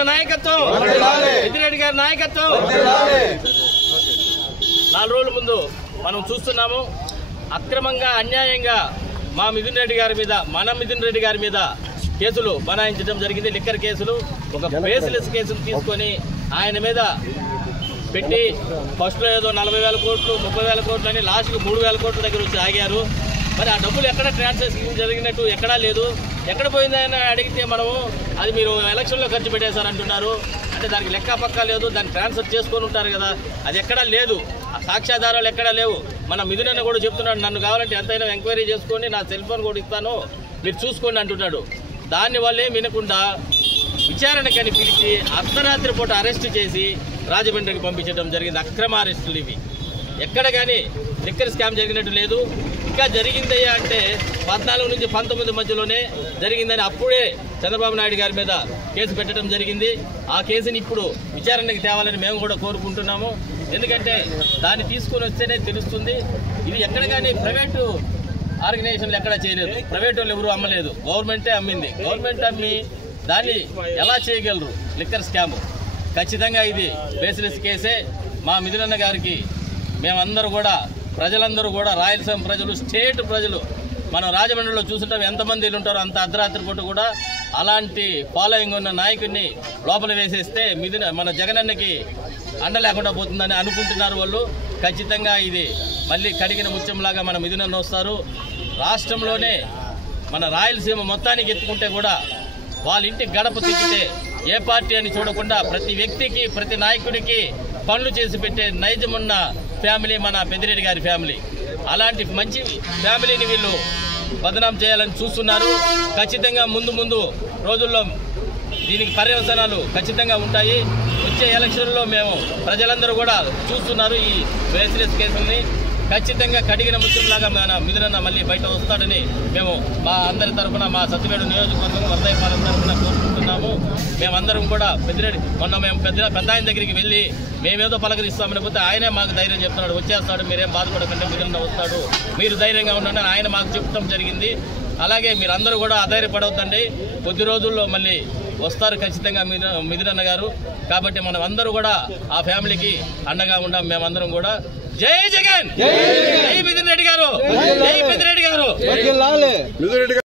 అన్న నాయకత్వం, పెద్దిరెడ్డి గారి నాయకత్వం. 4 రోజుల ముందు మనం చూస్తున్నాము, అక్రమంగా అన్యాయంగా మన మిథున్ రెడ్డి గారి మీద కేసులు బనాయించడం జరిగింది. లిక్కర్ కేసులు, ఒక బేస్లెస్ కేసులు తీసుకొని ఆయన మీద పెట్టి ఫస్ట్లో ఏదో 40,000 కోట్లు 30,000 కోట్లు అని లాస్ట్కి 3,000 కోట్ల దగ్గర వచ్చి ఆగారు. మరి ఆ డబ్బులు ఎక్కడ ట్రాన్సాక్షన్ జరిగినట్టు ఎక్కడా లేదు. ఎక్కడ పోయిందని అడిగితే మనము అది మీరు ఎలక్షన్లో ఖర్చు పెట్టేశారంటున్నారు. అంటే దానికి లెక్క పక్కా లేదు, దాన్ని ట్రాన్స్ఫర్ చేసుకొని ఉంటారు కదా, అది ఎక్కడా లేదు. ఆ సాక్ష్యాధారాలు ఎక్కడా లేవు. మన మిథునన్న కూడా చెప్తున్నాడు, నన్ను కావాలంటే ఎంతైనా ఎంక్వైరీ చేసుకొని నా సెల్ ఫోన్ కూడా ఇస్తాను, మీరు చూసుకోండి అంటున్నాడు. దానివల్లే వినకుండా విచారణకని పిలిచి అర్ధరాత్రి పూట అరెస్ట్ చేసి రాజమండ్రికి పంపించడం జరిగింది. అక్రమ అరెస్టులు ఇవి. ఎక్కడ కానీ లిక్కర్ స్కామ్ జరిగినట్టు లేదు. ఇంకా జరిగిందయ్యా అంటే 14 నుంచి 19 మధ్యలోనే జరిగిందని అప్పుడే చంద్రబాబు నాయుడు గారి మీద కేసు పెట్టడం జరిగింది. ఆ కేసుని ఇప్పుడు విచారణకి తేవాలని మేము కూడా కోరుకుంటున్నాము. ఎందుకంటే దాన్ని తీసుకొని వస్తేనే తెలుస్తుంది. ఇది ఎక్కడ కానీ ప్రైవేటు ఆర్గనైజేషన్లు ఎక్కడా చేయలేదు, ప్రైవేట్ వాళ్ళు ఎవరు అమ్మలేదు, గవర్నమెంటే అమ్మింది. గవర్నమెంట్ అమ్మి దాన్ని ఎలా చేయగలరు లిక్కర్ స్కామ్? ఖచ్చితంగా ఇది బేస్లెస్ కేసే. మా మిథునన్న గారికి మేమందరూ కూడా, ప్రజలందరూ కూడా, రాయలసీమ ప్రజలు, స్టేట్ ప్రజలు, మనం రాజమండ్రిలో చూస్తుంటాం ఎంతమంది ఉంటారో అంత అర్ధరాత్రి పూట కూడా అలాంటి ఫాలోయింగ్ ఉన్న నాయకుడిని లోపల వేసేస్తే మన జగనన్నకి అండ లేకుండా పోతుందని అనుకుంటున్నారు వాళ్ళు. ఖచ్చితంగా ఇది మళ్ళీ కడిగిన ముత్యంలాగా మన మిథునన్న వస్తారు. రాష్ట్రంలోనే మన రాయలసీమ మొత్తానికి ఎత్తుకుంటే కూడా వాళ్ళ ఇంటికి గడప తిప్పితే ఏ పార్టీ అని చూడకుండా ప్రతి వ్యక్తికి, ప్రతి నాయకుడికి పనులు చేసి పెట్టే నైజమున్న ఫ్యామిలీ మన పెద్దిరెడ్డి గారి ఫ్యామిలీ. అలాంటి మంచి ఫ్యామిలీని వీళ్ళు బదనాం చేయాలని చూస్తున్నారు. ఖచ్చితంగా ముందు రోజుల్లో దీనికి పర్యవసానాలు ఖచ్చితంగా ఉంటాయి. వచ్చే ఎలక్షన్లో మేము ప్రజలందరూ కూడా చూస్తున్నారు ఈ బేస్లెస్ కేసుల్ని. ఖచ్చితంగా కడిగిన ముత్యంలాగా మన మిథునన్న మళ్ళీ బయట వస్తాడని మేము మా అందరి తరఫున, మా సత్యవేడు నియోజకవర్గం వర్ధయపాలెం తరఫున కోరుకుంటున్నాము. మేమందరం కూడా మొన్న మేము పెద్ద ఆయన దగ్గరికి వెళ్ళి మేమేదో పలకరిస్తామని పోతే ఆయనే మాకు ధైర్యం చెప్తున్నాడు, వచ్చేస్తాడు, మీరేం బాధపడకండి, మిథునన్న వస్తాడు, మీరు ధైర్యంగా ఉండండి అని ఆయన మాకు చెప్పడం జరిగింది. అలాగే మీరందరూ కూడా అధైర్యపడవద్దండి, కొద్ది రోజుల్లో మళ్ళీ వస్తారు ఖచ్చితంగా మిథునన్న గారు. కాబట్టి మనం అందరూ కూడా ఆ ఫ్యామిలీకి అండగా ఉండాం. మేమందరం కూడా జై జగన్, జై మిథున్ రెడ్డి గారు, జై పెద్దిరెడ్డి గారు.